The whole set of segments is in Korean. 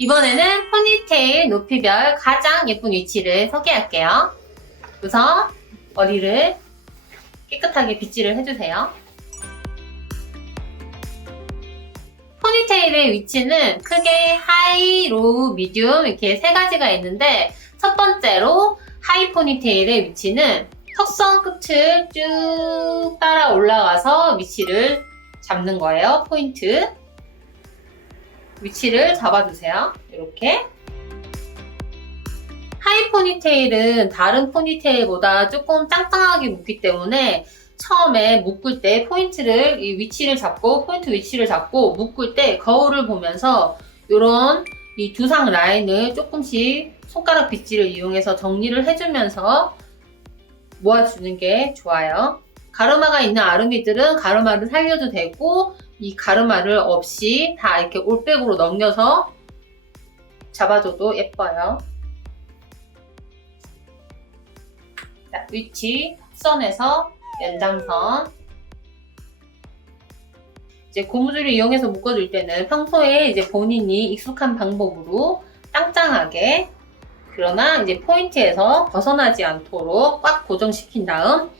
이번에는 포니테일 높이별 가장 예쁜 위치를 소개할게요. 우선 머리를 깨끗하게 빗질을 해주세요. 포니테일의 위치는 크게 하이, 로우, 미디움 이렇게 세 가지가 있는데 첫 번째로 하이 포니테일의 위치는 턱선 끝을 쭉 따라 올라가서 위치를 잡는 거예요. 포인트. 위치를 잡아주세요. 이렇게. 하이 포니테일은 다른 포니테일보다 조금 짱짱하게 묶기 때문에 처음에 묶을 때 포인트를 이 위치를 잡고 포인트 위치를 잡고 묶을 때 거울을 보면서 이런 이 두상 라인을 조금씩 손가락 빗질을 이용해서 정리를 해주면서 모아주는 게 좋아요. 가르마가 있는 아르미들은 가르마를 살려도 되고 이 가르마를 없이 다 이렇게 올백으로 넘겨서 잡아줘도 예뻐요. 자, 위치 선에서 연장선 이제 고무줄을 이용해서 묶어줄 때는 평소에 이제 본인이 익숙한 방법으로 짱짱하게 그러나 이제 포인트에서 벗어나지 않도록 꽉 고정시킨 다음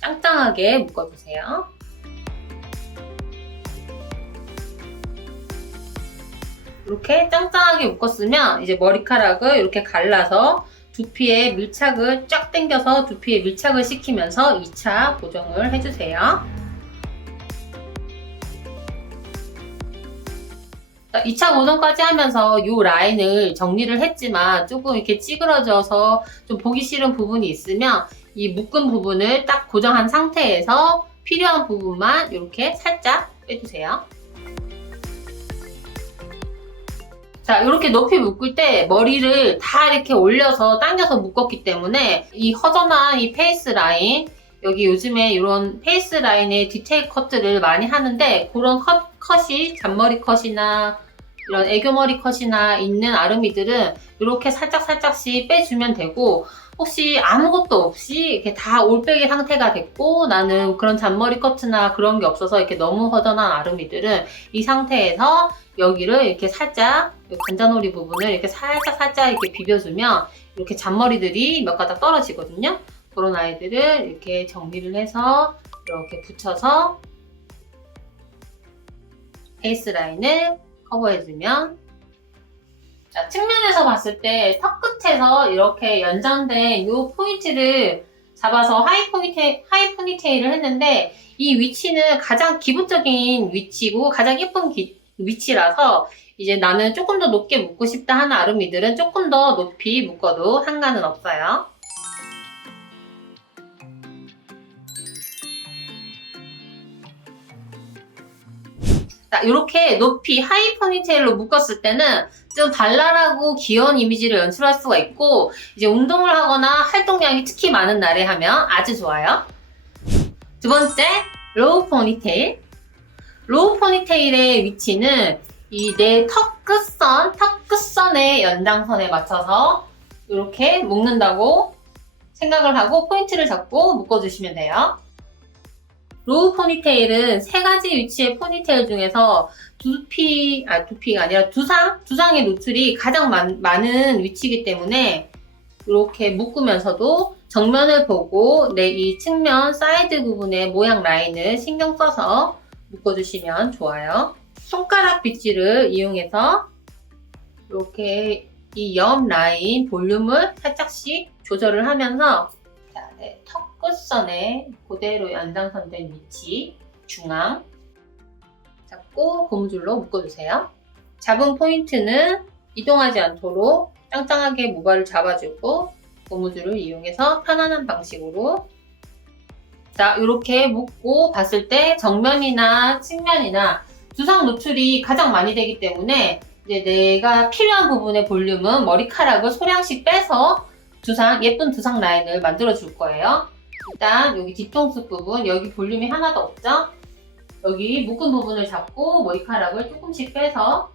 짱짱하게 묶어주세요. 이렇게 짱짱하게 묶었으면 이제 머리카락을 이렇게 갈라서 두피에 밀착을 쫙 당겨서 두피에 밀착을 시키면서 2차 고정을 해주세요. 자, 2차 고정까지 하면서 이 라인을 정리를 했지만 조금 이렇게 찌그러져서 좀 보기 싫은 부분이 있으면 이 묶은 부분을 딱 고정한 상태에서 필요한 부분만 이렇게 살짝 빼주세요. 자, 이렇게 높이 묶을 때 머리를 다 이렇게 올려서 당겨서 묶었기 때문에 이 허전한 이 페이스 라인, 여기 요즘에 이런 페이스 라인의 디테일 커트를 많이 하는데 그런 컷, 컷이 잔머리 컷이나 이런 애교머리 컷이나 있는 아르미들은 이렇게 살짝살짝씩 빼주면 되고 혹시 아무것도 없이 이렇게 다 올백의 상태가 됐고 나는 그런 잔머리 커트나 그런 게 없어서 이렇게 너무 허전한 아르미들은 이 상태에서 여기를 이렇게 살짝 이 관자놀이 부분을 이렇게 살짝 살짝 이렇게 비벼주면 이렇게 잔머리들이 몇 가닥 떨어지거든요. 그런 아이들을 이렇게 정리를 해서 이렇게 붙여서 페이스 라인을 커버해주면 자, 측면에서 봤을 때 턱 끝에서 이렇게 연장된 이 포인트를 잡아서 하이 포니테, 하이 포니테일을 했는데 이 위치는 가장 기본적인 위치고 가장 예쁜 기- 위치라서 이제 나는 조금 더 높게 묶고 싶다 하는 아르미들은 조금 더 높이 묶어도 상관은 없어요. 이렇게 높이 하이 포니테일로 묶었을 때는 좀 발랄하고 귀여운 이미지를 연출할 수가 있고 이제 운동을 하거나 활동량이 특히 많은 날에 하면 아주 좋아요. 두 번째, 로우 포니테일. 로우 포니테일의 위치는 이 내 턱 끝선, 턱 끝선의 연장선에 맞춰서 이렇게 묶는다고 생각을 하고 포인트를 잡고 묶어주시면 돼요. 로우 포니테일은 세 가지 위치의 포니테일 중에서 두피, 아, 두피가 아니라 두상? 두상의 노출이 가장 많, 많은 위치이기 때문에 이렇게 묶으면서도 정면을 보고 내 이 측면 사이드 부분의 모양 라인을 신경 써서 묶어주시면 좋아요. 손가락 빗질을 이용해서 이렇게 이 옆 라인 볼륨을 살짝씩 조절을 하면서 자, 네, 턱 끝선에 그대로 연장선된 위치 중앙 잡고 고무줄로 묶어주세요. 잡은 포인트는 이동하지 않도록 짱짱하게 모발을 잡아주고 고무줄을 이용해서 편안한 방식으로 자 이렇게 묶고 봤을 때 정면이나 측면이나 두상 노출이 가장 많이 되기 때문에 이제 내가 필요한 부분의 볼륨은 머리카락을 소량씩 빼서 두상 예쁜 두상 라인을 만들어 줄 거예요. 일단 여기 뒤통수 부분 여기 볼륨이 하나도 없죠? 여기 묶은 부분을 잡고 머리카락을 조금씩 빼서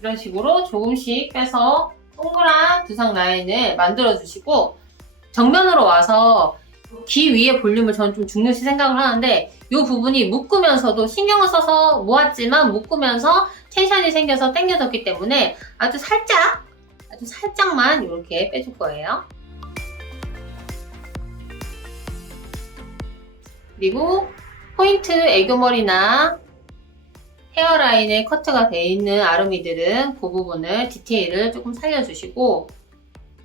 이런 식으로 조금씩 빼서 동그란 두상 라인을 만들어 주시고 정면으로 와서 귀 위에 볼륨을 저는 좀 중요시 생각을 하는데 이 부분이 묶으면서도 신경을 써서 모았지만 묶으면서 텐션이 생겨서 당겨졌기 때문에 아주 살짝, 아주 살짝만 이렇게 빼줄 거예요. 그리고 포인트 애교머리나 헤어라인에 커트가 되어 있는 아르미들은 그 부분을 디테일을 조금 살려주시고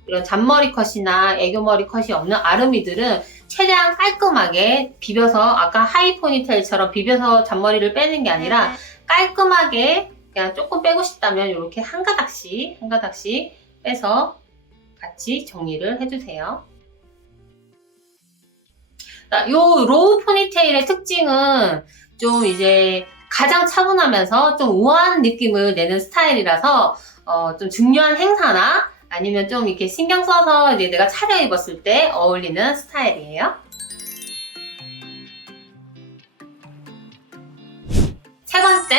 이런 잔머리 컷이나 애교머리 컷이 없는 아르미들은 최대한 깔끔하게 비벼서 아까 하이 포니테일처럼 비벼서 잔머리를 빼는 게 아니라 깔끔하게 그냥 조금 빼고 싶다면 이렇게 한 가닥씩 한 가닥씩 빼서 같이 정리를 해주세요. 자, 요 로우 포니테일의 특징은 좀 이제 가장 차분하면서 좀 우아한 느낌을 내는 스타일이라서 어, 좀 중요한 행사나 아니면 좀 이렇게 신경 써서 이제 내가 차려 입었을 때 어울리는 스타일이에요. 세 번째,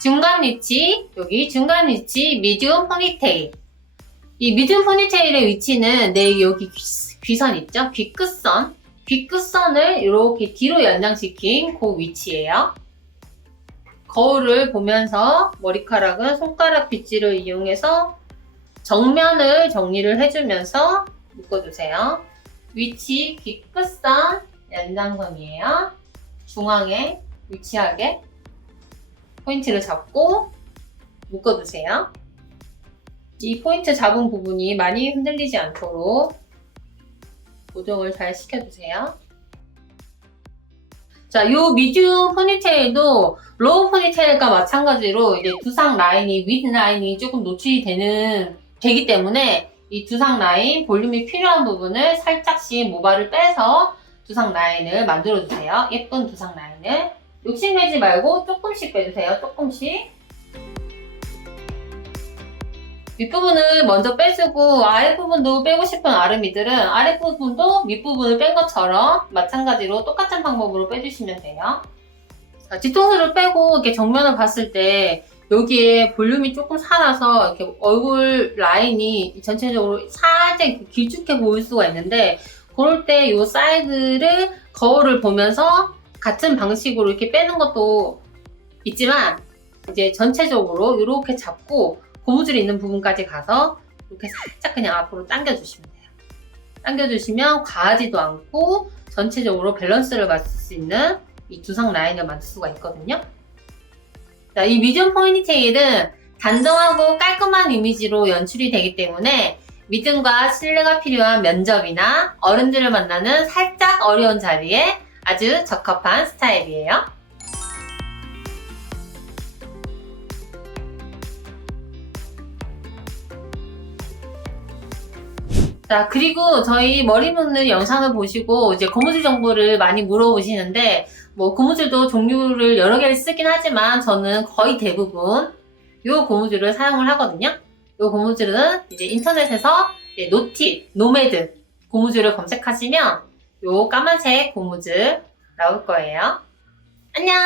중간 위치. 여기 중간 위치 미디움 포니테일. 이 미디움 포니테일의 위치는 내 여기 귀, 귀선 있죠? 귀 끝선. 귀 끝선을 이렇게 뒤로 연장시킨 그 위치예요. 거울을 보면서 머리카락은 손가락 빗질을 이용해서 정면을 정리를 해주면서 묶어주세요. 위치 귀 끝선 연장선이에요. 중앙에 위치하게 포인트를 잡고 묶어주세요. 이 포인트 잡은 부분이 많이 흔들리지 않도록 고정을 잘 시켜주세요. 자, 요 미디움 포니테일도 로우 포니테일과 마찬가지로 이제 두상 라인이 윗 라인이 조금 노출이 되는 되기 때문에 이 두상 라인 볼륨이 필요한 부분을 살짝씩 모발을 빼서 두상 라인을 만들어 주세요. 예쁜 두상 라인을 욕심내지 말고 조금씩 빼주세요. 조금씩. 윗부분을 먼저 빼주고 아랫부분도 빼고 싶은 아르미들은 아랫부분도 밑부분을 뺀 것처럼 마찬가지로 똑같은 방법으로 빼주시면 돼요. 자, 뒤통수를 빼고 이렇게 정면을 봤을 때 여기에 볼륨이 조금 살아서 이렇게 얼굴 라인이 전체적으로 살짝 길쭉해 보일 수가 있는데 그럴 때 이 사이드를 거울을 보면서 같은 방식으로 이렇게 빼는 것도 있지만 이제 전체적으로 이렇게 잡고 고무줄 있는 부분까지 가서 이렇게 살짝 그냥 앞으로 당겨주시면 돼요. 당겨주시면 과하지도 않고 전체적으로 밸런스를 맞출 수 있는 이 두상 라인을 만들 수가 있거든요. 자, 이 미디움 포니테일은 단정하고 깔끔한 이미지로 연출이 되기 때문에 믿음과 신뢰가 필요한 면접이나 어른들을 만나는 살짝 어려운 자리에 아주 적합한 스타일이에요. 자, 그리고 저희 머리 묶는 영상을 보시고 이제 고무줄 정보를 많이 물어보시는데 뭐 고무줄도 종류를 여러 개를 쓰긴 하지만 저는 거의 대부분 이 고무줄을 사용을 하거든요. 이 고무줄은 이제 인터넷에서 이제 노티, 노매드 고무줄을 검색하시면 이 까만색 고무줄 나올 거예요. 안녕!